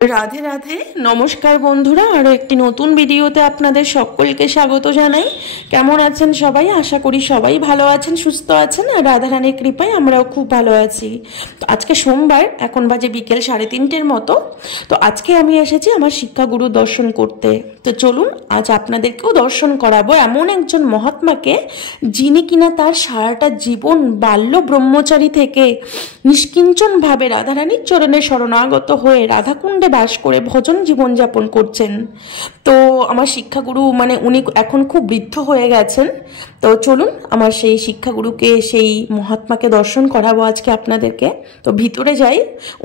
রাধে রাধে, নমস্কার বন্ধুরা। আরও একটি নতুন ভিডিওতে আপনাদের সকলকে স্বাগত জানাই। কেমন আছেন সবাই? আশা করি সবাই ভালো আছেন, সুস্থ আছেন। আর রাধারানীর কৃপায় আমরাও খুব ভালো আছি। তো আজকে সোমবার, এখন বাজে বিকেল 3:30 মতো। তো আজকে আমি এসেছি আমার শিক্ষাগুরু দর্শন করতে। তো চলুন আজ আপনাদেরকেও দর্শন করাবো এমন একজন মহাত্মাকে, যিনি কিনা তার সারাটা জীবন বাল্য ব্রহ্মচারী থেকে নিষ্কিঞ্চনভাবে রাধারানীর চরণে শরণাগত হয়ে রাধাকুণ্ডে বাস করে ভজন জীবনযাপন করছেন। তো আমার শিক্ষাগুরু উনি এখন খুব বৃদ্ধ হয়ে গেছেন। তো চলুন আমার সেই শিক্ষাগুরুকে, সেই মহাত্মাকে দর্শন করাবো আজকে আপনাদেরকে। তো ভিতরে যাই।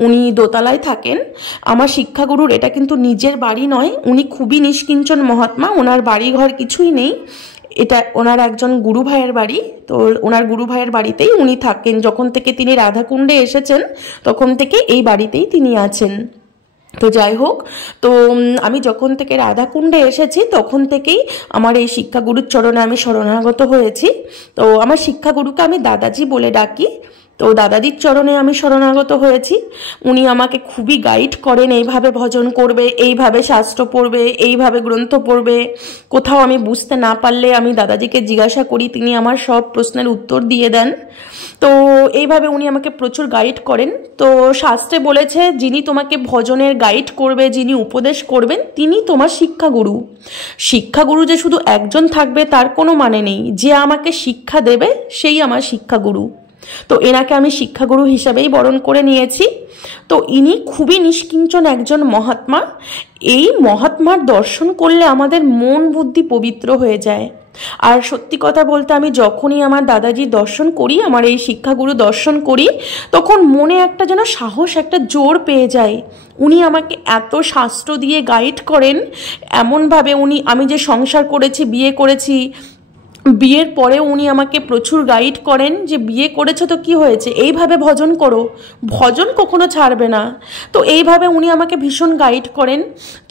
উনি দোতলায় থাকেন। আমার শিক্ষাগুরুর এটা কিন্তু নিজের বাড়ি নয়, উনি খুবই নিষ্কিঞ্চন মহাত্মা। ওনার বাড়ি ঘর কিছুই নেই, এটা ওনার একজন গুরু ভাইয়ের বাড়ি। তো ওনার গুরু ভাইয়ের বাড়িতেই উনি থাকেন। যখন থেকে তিনি রাধাকুণ্ডে এসেছেন তখন থেকে এই বাড়িতেই তিনি আছেন। তো যাই হোক, তো আমি যখন থেকে রাধাকুণ্ডে এসেছি তখন থেকেই আমার এই শিক্ষাগুরুর চরণে আমি শরণাগত হয়েছি। তো আমার শিক্ষাগুরুকে আমি দাদাজি বলে ডাকি। তো দাদাজির চরণে আমি শরণাগত হয়েছি। উনি আমাকে খুবই গাইড করেন, এইভাবে ভজন করবে, এইভাবে শাস্ত্র পড়বে, এইভাবে গ্রন্থ পড়বে। কোথাও আমি বুঝতে না পারলে আমি দাদাজিকে জিজ্ঞাসা করি, তিনি আমার সব প্রশ্নের উত্তর দিয়ে দেন। তো এইভাবে উনি আমাকে প্রচুর গাইড করেন। তো শাস্ত্রে বলেছে, যিনি তোমাকে ভজনের গাইড করবে, যিনি উপদেশ করবেন, তিনি তোমার শিক্ষাগুরু। শিক্ষাগুরু যে শুধু একজন থাকবে তার কোনো মানে নেই। যে আমাকে শিক্ষা দেবে সেই আমার শিক্ষাগুরু। তো এনাকে আমি শিক্ষাগুরু হিসাবেই বরণ করে নিয়েছি। তো ইনি খুবই নিষ্কিঞ্চন একজন মহাত্মা। এই মহাত্মার দর্শন করলে আমাদের মন বুদ্ধি পবিত্র হয়ে যায়। আর সত্যি কথা বলতে, আমি যখনই আমার দাদাজির দর্শন করি, আমার এই শিক্ষাগুরু দর্শন করি, তখন মনে একটা যেন সাহস, একটা জোর পেয়ে যায়। উনি আমাকে এত শাস্ত্র দিয়ে গাইড করেন এমনভাবে। আমি যে সংসার করেছি, বিয়ে করেছি, বিয়ের পরে উনি আমাকে প্রচুর গাইড করেন যে বিয়ে করেছো তো কি হয়েছে, এইভাবে ভজন করো, ভজন কখনো ছাড়বে না। তো এইভাবে উনি আমাকে ভীষণ গাইড করেন।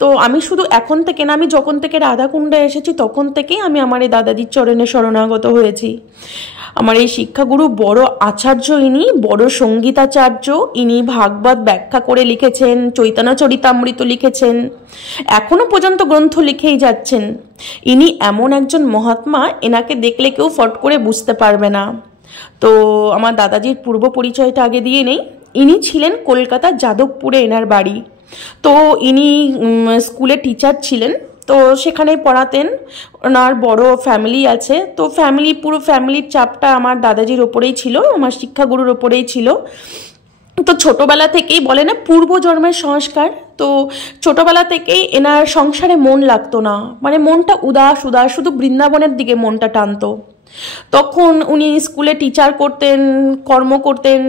তো আমি শুধু এখন থেকে না, আমি যখন থেকে রাধাকুণ্ডে এসেছি তখন থেকেই আমি আমার এই দাদাজির চরণে শরণাগত হয়েছি। আমার এই শিক্ষাগুরু বড় আচার্য, ইনি বড় সঙ্গীতাচার্য। ইনি ভাগবত ব্যাখ্যা করে লিখেছেন, চৈতন্য চরিতামৃত লিখেছেন, এখনো পর্যন্ত গ্রন্থ লিখেই যাচ্ছেন। ইনি এমন একজন মহাত্মা, এনাকে দেখলে কেউ ফট করে বুঝতে পারবে না। তো আমার দাদাজির পূর্ব পরিচয়টা আগে দিয়ে নেই। ইনি ছিলেন কলকাতার যাদবপুরে এনার বাড়ি। তো ইনি স্কুলে টিচার ছিলেন। তো সেখানে পড়াতেন। ওনার বড় ফ্যামিলি আছে। তো পুরো ফ্যামিলির চাপটা আমার দাদাজির ওপরেই ছিল, আমার শিক্ষাগুরুর ওপরেই ছিল। তো ছোটবেলা থেকেই বলে না, পূর্বজন্মের সংস্কার। তো ছোটবেলা থেকেই এনার সংসারে মন লাগতো না, মনটা উদাস উদাস, শুধু বৃন্দাবনের দিকে মনটা টানতো। তখন উনি স্কুলে টিচার করতেন, কর্ম করতেন,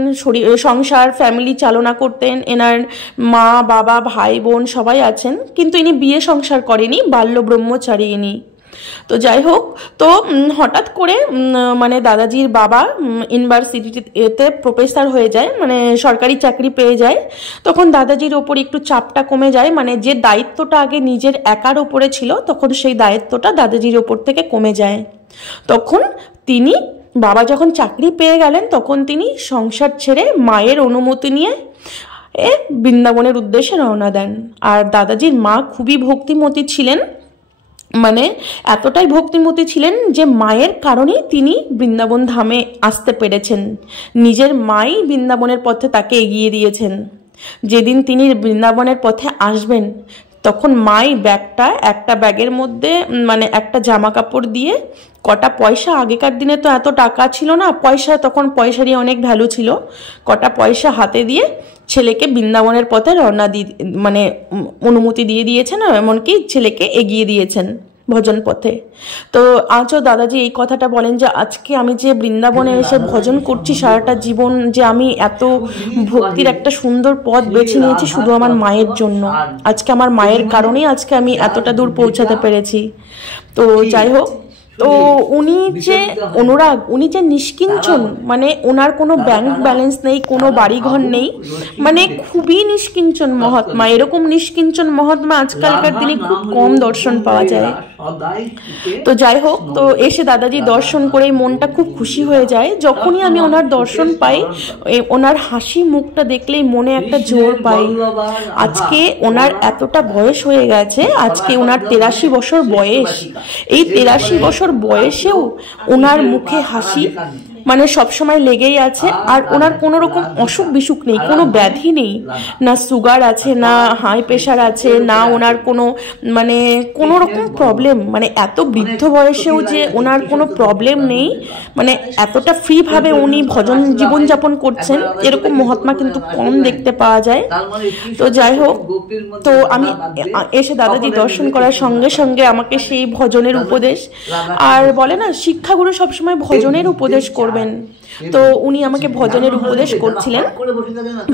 সংসার ফ্যামিলি চালনা করতেন। এনার মা বাবা ভাই বোন সবাই আছেন, কিন্তু ইনি বিয়ে সংসার করেনি, বাল্য ব্রহ্মচারী ইনি। তো যাই হোক, তো হঠাৎ করে দাদাজির বাবা ইউনিভার্সিটিতে প্রফেসর হয়ে যায়, সরকারি চাকরি পেয়ে যায়। তখন দাদাজির ওপর একটু চাপটা কমে যায়, যে দায়িত্বটা আগে নিজের একার ওপরে ছিল, তখন সেই দায়িত্বটা দাদাজির ওপর থেকে কমে যায়। তখন বাবা যখন চাকরি পেয়ে গেলেন, তখন তিনি সংসার ছেড়ে মায়ের অনুমতি নিয়ে বৃন্দাবনের উদ্দেশ্যে রওনা দেন। আর দাদাজির মা খুবই ভক্তিমতী ছিলেন, এতটাই ভক্তিমতী ছিলেন যে মায়ের কারণেই তিনি বৃন্দাবন ধামে আসতে পেরেছেন। নিজের মাই বৃন্দাবনের পথে তাকে এগিয়ে দিয়েছেন। যেদিন তিনি বৃন্দাবনের পথে আসবেন, তখন মাই একটা ব্যাগের মধ্যে একটা জামা কাপড় দিয়ে, কটা পয়সা, আগেকার দিনে তো এত টাকা ছিল না, তখন পয়সারই অনেক ভ্যালু ছিল, কটা পয়সা হাতে দিয়ে ছেলেকে বৃন্দাবনের পথে রওনা অনুমতি দিয়ে দিয়েছেন। এমনকি ছেলেকে এগিয়ে দিয়েছেন ভজন পথে। তো আজও দাদাজি এই কথাটা বলেন যে আজকে আমি যে বৃন্দাবনে এসে ভজন করছি সারাটা জীবন, যে আমি এত ভক্তির একটা সুন্দর পথ বেছে নিয়েছি শুধু আমার মায়ের জন্য। আজকে আমার মায়ের কারণেই আজকে আমি এতটা দূর পৌঁছাতে পেরেছি। তো যাই হোক, তো উনি যে অনুরাগ, উনি যে নিষ্কিঞ্চন, মানে ওনার কোনো ব্যাংক ব্যালেন্স নেই, কোনো বাড়িঘর নেই, মানে খুবই নিষ্কিঞ্চন মহাত্মা। এরকম নিষ্কিঞ্চন মহাত্মা আজকালকার দিনে খুব কম দর্শন পাওয়া যায়। তো যাই হোক, তো এসে দাদাজি দর্শন করেই মনটা খুব খুশি হয়ে যায়। যখনই আমি ওনার দর্শন পাই, ওনার হাসি মুখটা দেখলেই মনে একটা জোর পাই। আজকে ওনার এতটা বয়স হয়ে গেছে, আজকে ওনার 83 বছর বয়স। এই 83 বছর বয়সেও ওনার মুখে হাসি মানে সবসময় লেগেই আছে। আর ওনার কোনো রকম অসুখ বিসুখ নেই, কোনো ব্যাধি নেই, না সুগার আছে, না হাই প্রেশার আছে, না ওনার কোনো মানে কোনো রকম প্রবলেম। মানে এত বৃদ্ধ বয়সেও যে ওনার কোনো প্রবলেম নেই, মানে এতটা ফ্রিভাবে উনি ভজন জীবনযাপন করছেন, এরকম মহাত্মা কিন্তু কম দেখতে পাওয়া যায়। তো যাই হোক, তো আমি এসে দাদাজি দর্শন করার সঙ্গে সঙ্গে আমাকে সেই ভজনের উপদেশ, আর বলে না শিক্ষাগুরু সবসময় ভজনের উপদেশ করবে, তো উনি আমাকে ভজনের উপদেশ করছিলেন।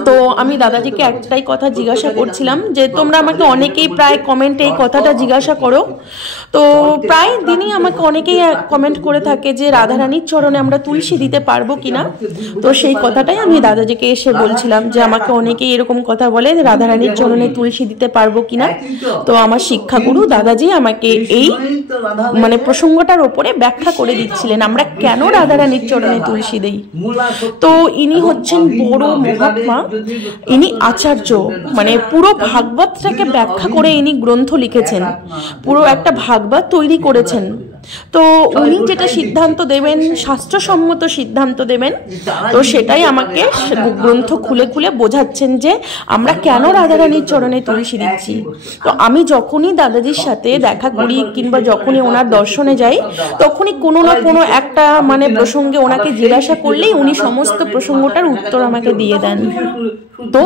তো আমি দাদাজিকে একটাই কথা জিজ্ঞাসা করছিলাম যে তোমরা আমাকে অনেকেই প্রায় কমেন্টে এই কথাটা জিজ্ঞাসা করো, তো প্রায় দিনই আমাকে অনেকেই কমেন্ট করে থাকে যে রাধারানীর চরণে আমরা তুলসী দিতে পারবো কিনা। তো সেই কথাটাই আমি দাদাজিকে এসে বলছিলাম যে আমাকে অনেকেই এরকম কথা বলে রাধারানীর চরণে তুলসী দিতে পারবো কিনা। তো আমার শিক্ষাগুরু দাদাজি আমাকে এই মানে প্রসঙ্গটার ওপরে ব্যাখ্যা করে দিচ্ছিলেন আমরা কেন রাধারানীর চরণে তুলসী দেই। তো ইনি হচ্ছেন বড় মহাত্মা, ইনি আচার্য, মানে পুরো ভাগবতটাকে ব্যাখ্যা করে ইনি গ্রন্থ লিখেছেন, পুরো একটা ভাগবত তৈরি করেছেন। তো উনি যেটা সিদ্ধান্ত দেবেন, শাস্ত্রসম্মত সিদ্ধান্ত দেবেন, তো সেটাই আমাকে গ্রন্থ খুলে খুলে বোঝাচ্ছেন যে আমরা কেন রাধারানীর চরণে তুলসী দিচ্ছি। তো আমি যখনই দাদাজির সাথে দেখা করি কিংবা যখনই ওনার দর্শনে যাই, তখনই কোনো না কোনো একটা মানে প্রসঙ্গে ওনাকে জিজ্ঞাসা করলেই উনি সমস্ত প্রসঙ্গটার উত্তর আমাকে দিয়ে দেন। তো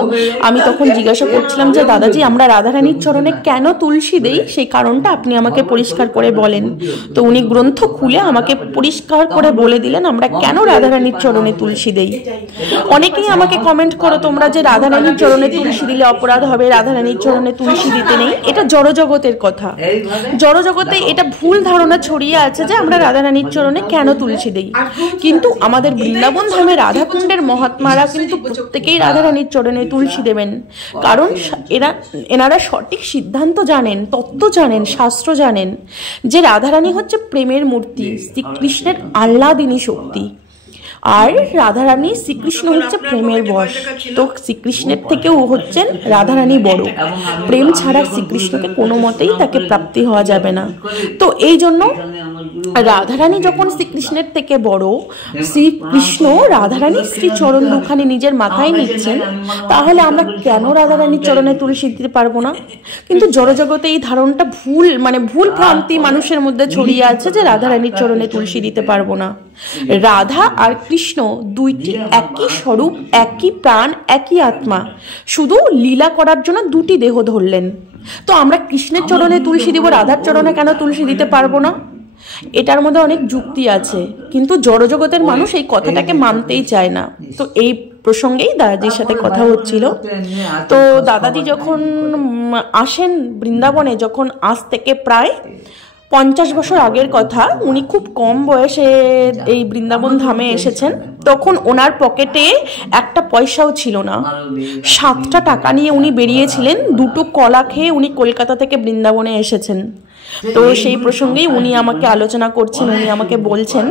আমি তখন জিজ্ঞাসা করছিলাম যে দাদাজি আমরা রাধারানীর চরণে কেন তুলসী দেই, সেই কারণটা আপনি আমাকে পরিষ্কার করে বলেন। তো উনি গ্রন্থ খুলে আমাকে পরিষ্কার করে বলে দিলেন আমরা কেন রাধারানীর চরণে তুলসী দেই। অনেকেই আমাকে কমেন্ট করো তোমরা যে রাধারানীর চরণে তুলসী দিলে অপরাধ হবে, রাধারানীর চরণে তুলসী দিতে নেই। এটা জড়জগতের কথা, জড়জগতে এটা ভুল ধারণা ছড়িয়ে আছে যে আমরা রাধারানীর চরণে কেন তুলসী দেই। কিন্তু আমাদের বৃন্দাবন ধামে রাধাকুণ্ডের মহাত্মারা কিন্তু প্রত্যেকেই রাধারানীর চরণে তুলসী দেবেন, কারণ এনারা সঠিক সিদ্ধান্ত জানেন, তত্ত্ব জানেন, শাস্ত্র জানেন যে রাধারানী হচ্ছে প্রেমের মূর্তি, শ্রীকৃষ্ণের আহ্লাদিনী শক্তি, আর রাধারানী শ্রীকৃষ্ণ হচ্ছে প্রেমের বশ। তো শ্রীকৃষ্ণের থেকেও হচ্ছেন রাধারানী বড়, প্রেম ছাড়া শ্রীকৃষ্ণকে কোনো মতেই তাকে প্রাপ্তি হওয়া যাবে না। তো এই জন্য রাধারানী যখন শ্রীকৃষ্ণের থেকে বড়, শ্রীকৃষ্ণ রাধারানী শ্রী চরণ দুখানি নিজের মাথায় নিচ্ছেন, তাহলে আমরা কেন রাধারানীর চরণে তুলসী দিতে পারবো না? কিন্তু জড়জগতে এই ধারণটা ভুল, মানে ভুল ভ্রান্তি মানুষের মধ্যে ছড়িয়ে আছে যে রাধারানীর চরণে তুলসী দিতে পারবো না। রাধা আর কৃষ্ণ দুইটি একই স্বরূপ, একই প্রাণ, একই আত্মা, শুধু লীলা করার জন্য দুটি দেহ ধরলেন। তো আমরা কৃষ্ণের চরণে তুলসী দিব, রাধার চরণে কেন তুলসী দিতে পারবো না? এটার মধ্যে অনেক যুক্তি আছে, কিন্তু জড়জগতের মানুষ এই কথাটাকে মানতেই চায় না। তো এই প্রসঙ্গেই দাদাজির সাথে কথা হচ্ছিল। তো দাদাজি যখন আসেন বৃন্দাবনে, যখন আজ থেকে প্রায় 50 বছর আগের কথা, উনি খুব কম বয়সে এই বৃন্দাবন ধামে এসেছেন। তখন ওনার পকেটে একটা পয়সাও ছিল না, 7টা টাকা নিয়ে উনি বেরিয়েছিলেন। 2টো কলা খেয়ে উনি কলকাতা থেকে বৃন্দাবনে এসেছেন। তো সেই প্রসঙ্গেই উনি আমাকে আলোচনা করছেন, উনি আমাকে বলছেন।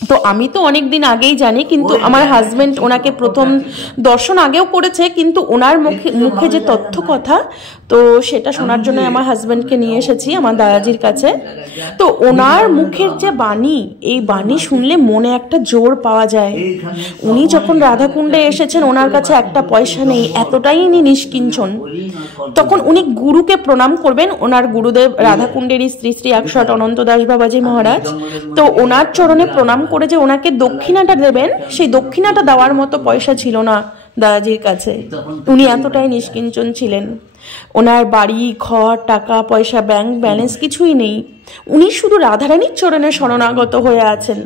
তো আমি তো অনেক দিন আগেই জানি, কিন্তু আমার হাজবেন্ড ওনাকে প্রথম দর্শন আগেও করেছে, কিন্তু ওনার মুখে যে তথ্য কথা, তো সেটা শোনার জন্য আমার হাজবেন্ডকে নিয়ে এসেছি আমার দাদাজির কাছে। তো ওনার মুখের যে বাণী, এই বাণী শুনলে মনে একটা জোর পাওয়া যায়। উনি যখন রাধাকুণ্ডে এসেছেন, ওনার কাছে একটা পয়সা নেই, এতটাই ইনি নিষ্কিঞ্চন। তখন উনি গুরুকে প্রণাম করবেন, ওনার গুরুদেব রাধাকুণ্ডেরই শ্রী শ্রী 108 অনন্ত দাস বাবাজি মহারাজ। তো ওনার চরণে প্রণাম করে যে ওনাকে দক্ষিণাটা দেবেন, সেই দক্ষিণাটা দেওয়ার মতো পয়সা ছিল না দাদাজির কাছে। উনি এতটাই নিষ্কিঞ্চন ছিলেন। ওনার বাড়ি ঘর, টাকা পয়সা, ব্যাংক ব্যালেন্স কিছুই নেই। উনি শুধু রাধারানীর চরণে শরণাগত হয়ে আছেন।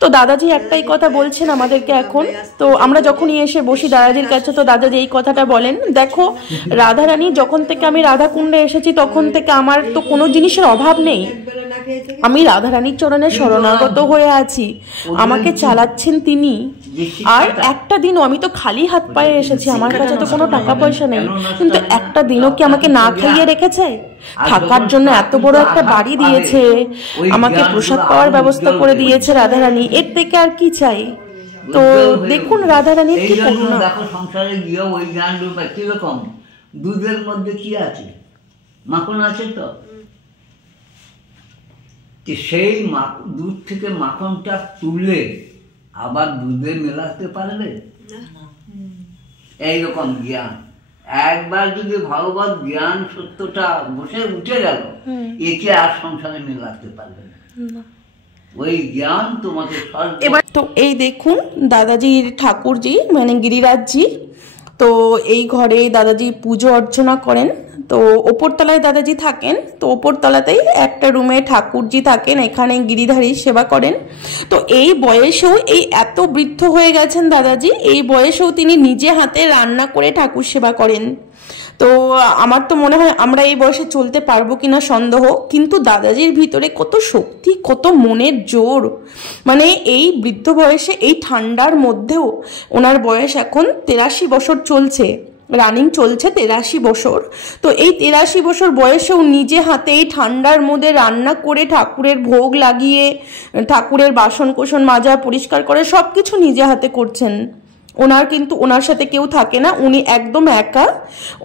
তো দাদাজি একটাই কথা বলছেন আমাদেরকে এখন। তো আমরা যখনই এসে বসি দাদাজির কাছে, তো দাদাজি এই কথাটা বলেন, দেখো রাধারানী, যখন থেকে আমি রাধাকুণ্ডে এসেছি তখন থেকে আমার তো কোনো জিনিসের অভাব নেই, আমি রাধারানীর চরণে শরণাগত হয়ে আছি, আমাকে চালাচ্ছেন তিনি। আর একটা দিনও আমি তো খালি হাত পায়ে এসেছি, আমার কাছে তো কোনো টাকা পয়সা নেই, কিন্তু একটা দিনও কি আমাকে না খাইয়ে রেখেছে? থাকার জন্য এত বড় একটা বাড়ি দিয়েছে, আমাকে প্রসাদ পাওয়ার ব্যবস্থা করে দিয়েছে রাধারানী, এর থেকে আর কি চাই? তো দেখুন রাধারানীর কি করুণা। দেখো সংসারে গিয়ে ওই জ্ঞান রূপ কিরকম, দুধের মধ্যে কি আছে? মাখন আছে তো, সেই দুধ থেকে মাখনটা তুলে আবার দুধে মেলাতে পারবে? এইরকম জ্ঞান একবার যদি ভগবত জ্ঞান সত্যটা বসে উঠে গেল, একে আর সংসারে মেলাতে পারবে না। ওই জ্ঞান তোমাকে এবার তো এই দেখুন দাদাজির ঠাকুরজি মানে গিরিরাজজি, তো এই ঘরে দাদাজি পুজো অর্চনা করেন। তো ওপরতলায় দাদাজি থাকেন, তো ওপরতলাতেই একটা রুমে ঠাকুরজি থাকেন, এখানে গিরিধারী সেবা করেন। তো এই বয়সেও, এই এত বৃদ্ধ হয়ে গেছেন দাদাজি, এই বয়সেও তিনি নিজে হাতে রান্না করে ঠাকুর সেবা করেন। তো আমার তো মনে হয় আমরা এই বয়সে চলতে পারবো কিনা সন্দেহ, কিন্তু দাদাজির ভিতরে কত শক্তি, কত মনের জোর। মানে এই বৃদ্ধ বয়সে, এই ঠান্ডার মধ্যেও, ওনার বয়স এখন 83 বছর চলছে, রানিং চলছে 83 বছর। তো এই 83 বছর বয়সেও নিজে হাতে এই ঠান্ডার মধ্যে রান্না করে ঠাকুরের ভোগ লাগিয়ে, ঠাকুরের বাসন কোসন মাজা পরিষ্কার করে সব কিছু নিজে হাতে করছেন। ওনার কিন্তু ওনার সাথে কেউ থাকে না, উনি একদম একা,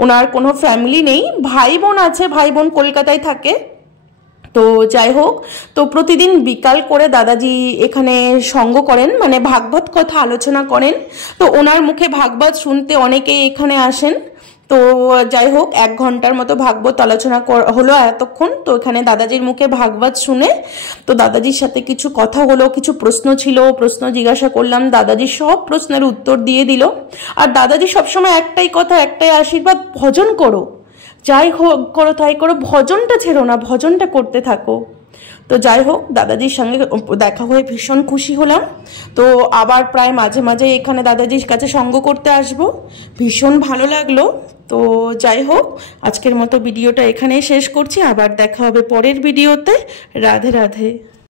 ওনার কোনো ফ্যামিলি নেই। ভাই বোন আছে, ভাই বোন কলকাতায় থাকে। তো যাই হোক, তো প্রতিদিন বিকাল করে দাদাজি এখানে সঙ্গ করেন, মানে ভাগবত কথা আলোচনা করেন। তো ওনার মুখে ভাগবত শুনতে অনেকেই এখানে আসেন। তো যাই হোক 1 ঘন্টার মতো ভাগবত আলোচনা হলো এতক্ষণ। তো এখানে দাদাজির মুখে ভাগবত শুনে তো দাদাজির সাথে কিছু কথা হলো, কিছু প্রশ্ন ছিল, প্রশ্ন জিজ্ঞাসা করলাম, দাদাজি সব প্রশ্নের উত্তর দিয়ে দিল। আর দাদাজি সবসময় একটাই কথা, একটাই আশীর্বাদ, ভজন করো, যাই হোক করো তাই করো, ভজনটা ছেড়ো না, ভজনটা করতে থাকো। তো যাই হোক দাদাজির সঙ্গে দেখা হয়ে ভীষণ খুশি হলাম। তো আবার প্রায় মাঝে মাঝে এখানে দাদাজির কাছে সঙ্গ করতে আসবো, ভীষণ ভালো লাগলো। তো যাই হোক আজকের মতো ভিডিওটা এখানেই শেষ করছি, আবার দেখা হবে পরের ভিডিওতে। রাধে রাধে।